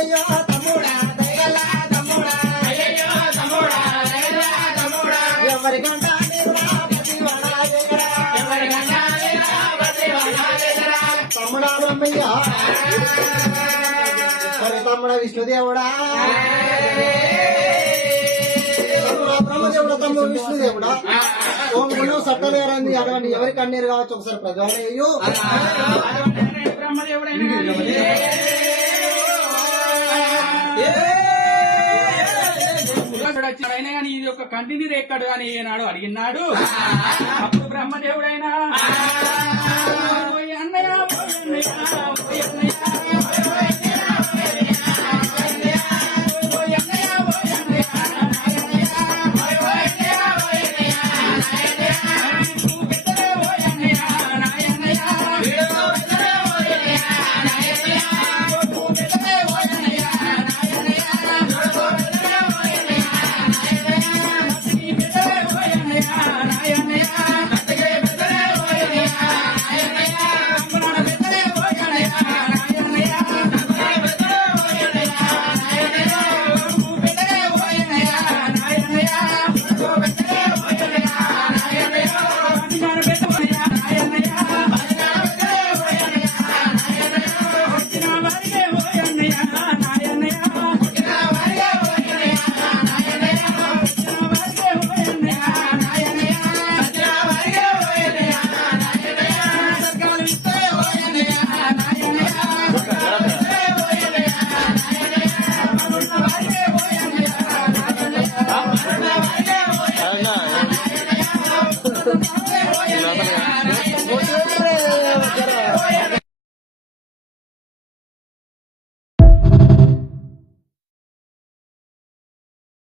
అయ్యయ్యో తమ్ముడా దయగల తమ్ముడా అయ్యయ్యో తమ్ముడా దయగల తమ్ముడా ఎవరికంటా నీవురా ప్రతివాడా దగ్గరా ఎవరికన్నా లేరా ప్రతివాడా లేరా తమ్ముడా బ్రహ్మయ్య సరే తమ్ముడా విష్ణుదేవుడా బ్రహ్మదేవుడా తమ్ముడు విష్ణుదేవుడా ఓం సట్టలేరంది అటువంటి ఎవరి కన్నీరు కావచ్చు ఒకసారి ప్రజలు అయ్యో బ్రహ్మదేవుడైన అయినా కానీ ఇది ఒక కంటి నీరు ఎక్కడు అని ఏనాడు అడిగినాడు. అప్పుడు బ్రహ్మదేవుడైనా అన్నయ్య అన్న